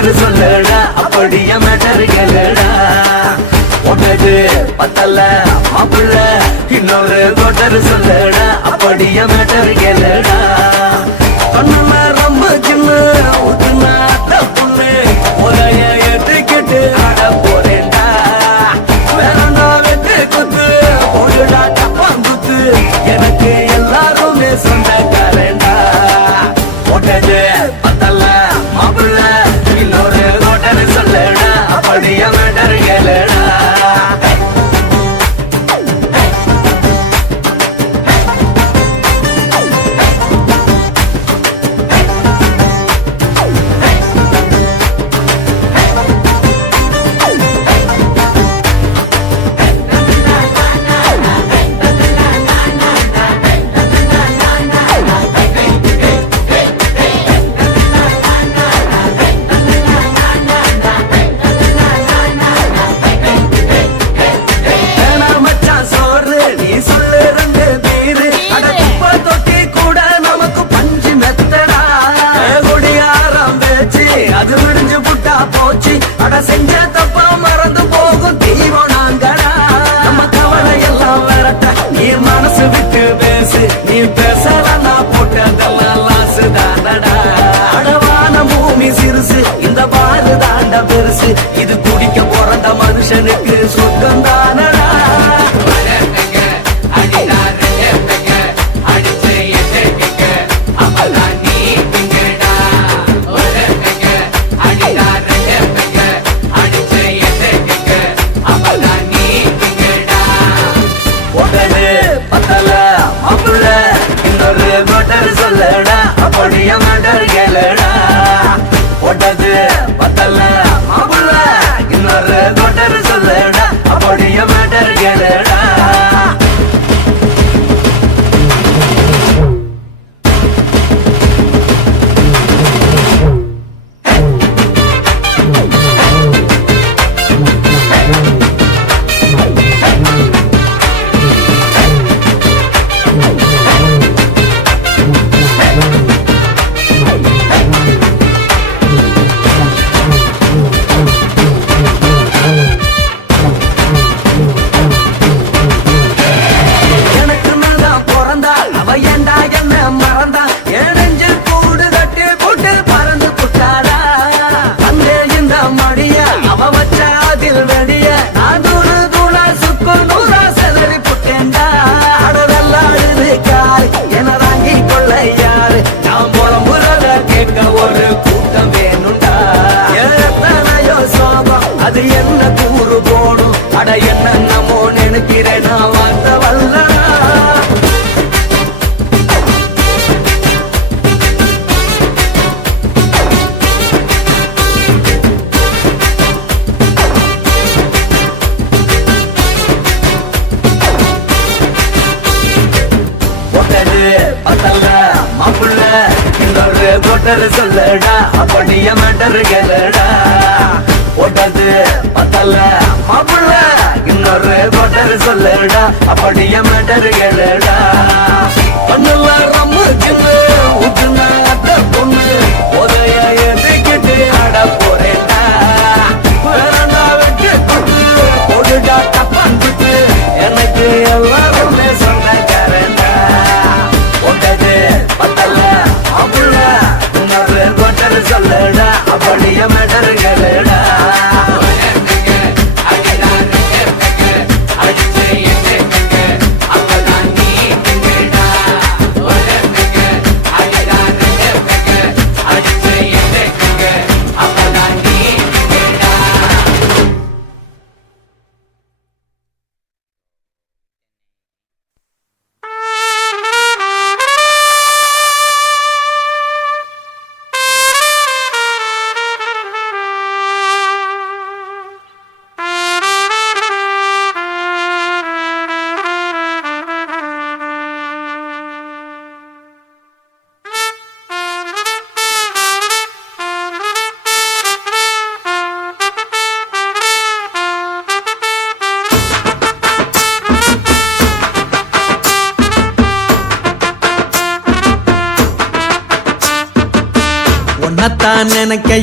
Matter சொல்லடா அப்படிய matter கேளுடா ஒன்னது பத்தல மாப்பிள்ள இன்னொரு கோட்டர் சொல்லடா அப்படிய மேட்டர் கேளுடா கண்ணுல ரொம்ப சின்ன மனுஷனுக்கு சொர்க்கம்தான். அவரு தொட்டரு சொல்லடா. அப்படிய மேட்டரு கேளடா. ஒட்டாது பத்தல மாப்பிள்ள இன்னொரு தொட்டரு சொல்லடா. அப்படிய மேட்டரு கேளடா. பண்ணல ரம்மு சின்ன ஊற்றுனா அத்த பொண்ணு. உதய எதுக்கிட்டு ஆட போறேடா வேறண்டா விட்டு கொட்டு போடுடா தப்பான் விட்டு எனக்கு எல்லாம்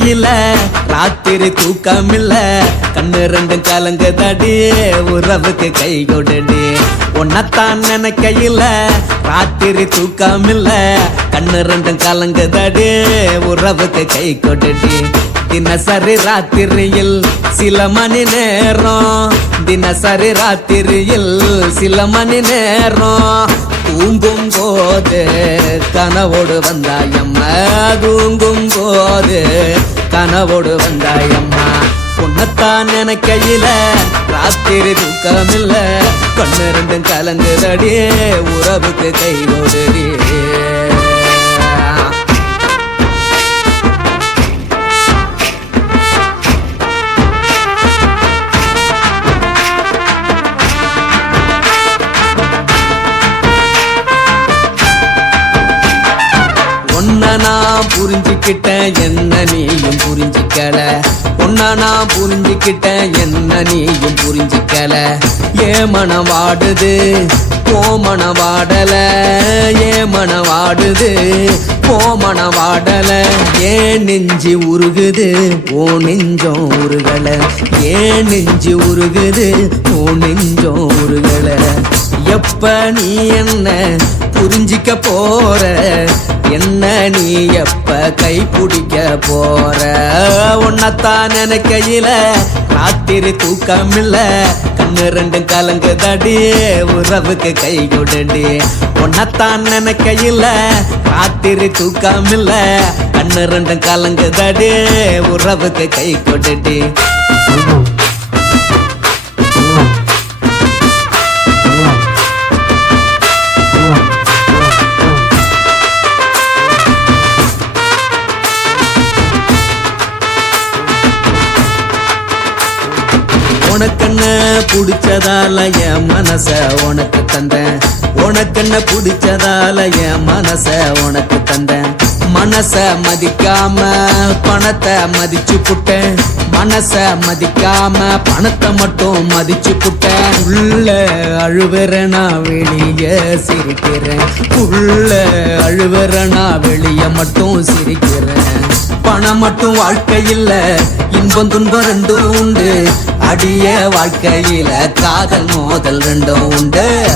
கண்ணில ராத்திரி தூக்கம் இல்ல கண்ணு ரெண்டும் கலங்கு தடி உறவுக்கு கை கொடுடி. உன்னத்தான் நினைக்கையில ராத்திரி தூக்கம் இல்ல கண்ணு ரெண்டும் கலங்கு தடி உறவுக்கு கை கொடுடி. தினசரி ராத்திரியில் சில மணி நேரம் தினசரி ராத்திரியில் சில மணி நேரம். தூங்கும் போது கனவோடு வந்தாயம்மா தூங்கும் போது கனவோடு வந்தாய் வந்தாயம்மா. உன்னத்தான் நினைக்கையில ராத்திரி தூக்கமில்ல. கண்ணு ரெண்டும் கலங்குதடி உறவுக்கு கை ஓடுடி புரிஞ்சுக்கிட்டேன் என்ன நீயும் புரிஞ்சிக்கல? உன்னை நான் புரிஞ்சுக்கிட்டேன் என்ன நீயும் புரிஞ்சிக்கல? ஏ மனம் வாடுது ஓ மனம் வாடல. ஏ மனம் வாடுது ஓ மனம் வாடல. ஏன் நெஞ்சு உருகுது ஓ நெஞ்சம் உருகல. ஏன் நெஞ்சு உருகுது ஓ நெஞ்சம் உருகல. எப்ப நீ என்ன புரிஞ்சிக்க போற? என்ன நீ எப்ப கை பிடிக்க போற? உன்னத்தான் நினைக்கையில ராத்திரி தூக்கம் இல்ல கண்ணு ரெண்டும் கலங்குதடி உறவுக்கு கை கொடுடி. உன்னத்தான் நினைக்கையில ராத்திரி தூக்கம் இல்ல கண்ணு ரெண்டும் கலங்குதடி உறவுக்கு கை கொடுடி. பிடிச்சதால என் மனச உனக்கு தந்தேன். உனக்கென்ன பிடிச்சதால என் மனச உனக்கு தந்தேன். மனச மதிக்காம பணத்தை மதிச்சு புட்டேன். மனச மதிக்காம பணத்தை மட்டும் மதிச்சு புட்டேன். உள்ள அழுவுற நான் வெளிய சிரிக்கிறேன். உள்ள அழுவுற நான் வெளிய மட்டும் சிரிக்கிறேன். பணம் மட்டும் வாழ்க்கை இல்ல. இன்பம் துன்பம் ரெண்டும் உண்டு. அடிய வாழ்க்கையில காதல் மோதல் ரெண்டும் உண்டு.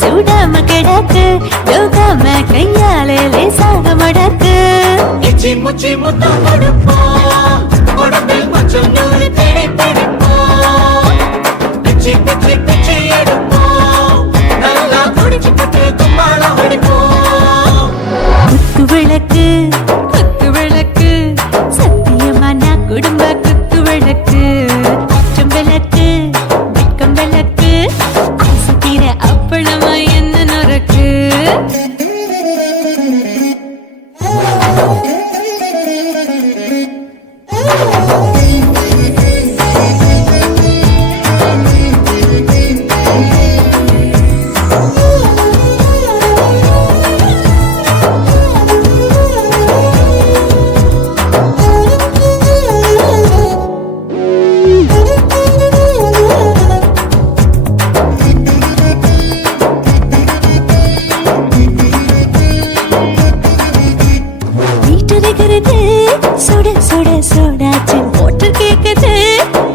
சுடாம கிடக்கு. யோகாம கையாலே லேசாக மடக்கு. முச்சி முத்தம் கொடுப்போம். என்ன நரக்கு சுட சுட சுடாச்சு. போட்டு கேக்குது.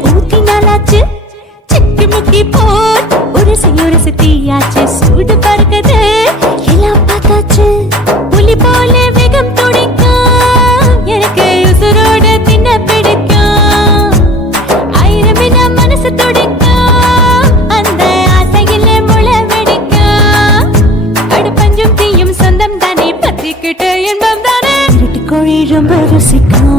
ஊத்தி நாளாச்சு. சிக்கி முக்கி போட் உரசி உரசி தீயாச்சு. சூடு பறக்குது. எல்லாம் பார்த்தாச்சு. புலி போல வேகம் துடிக்க Mexico.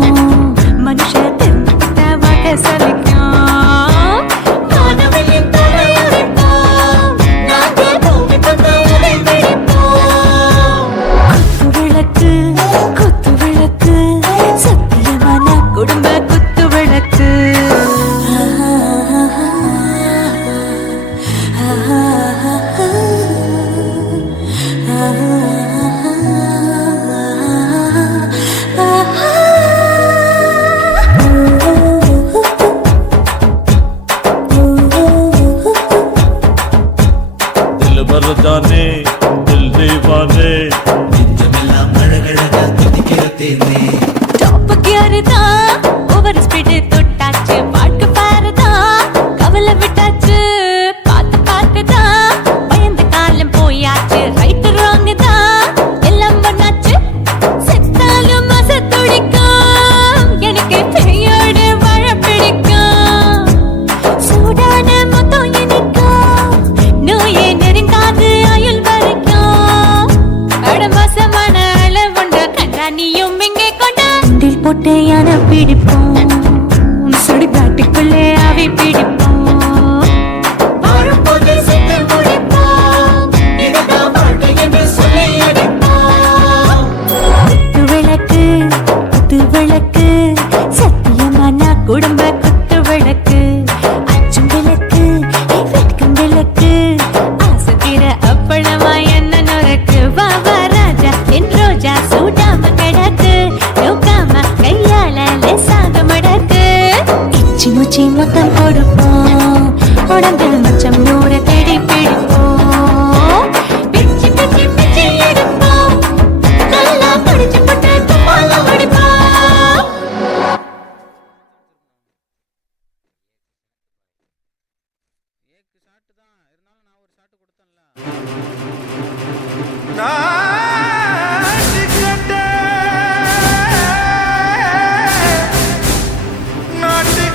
beautiful.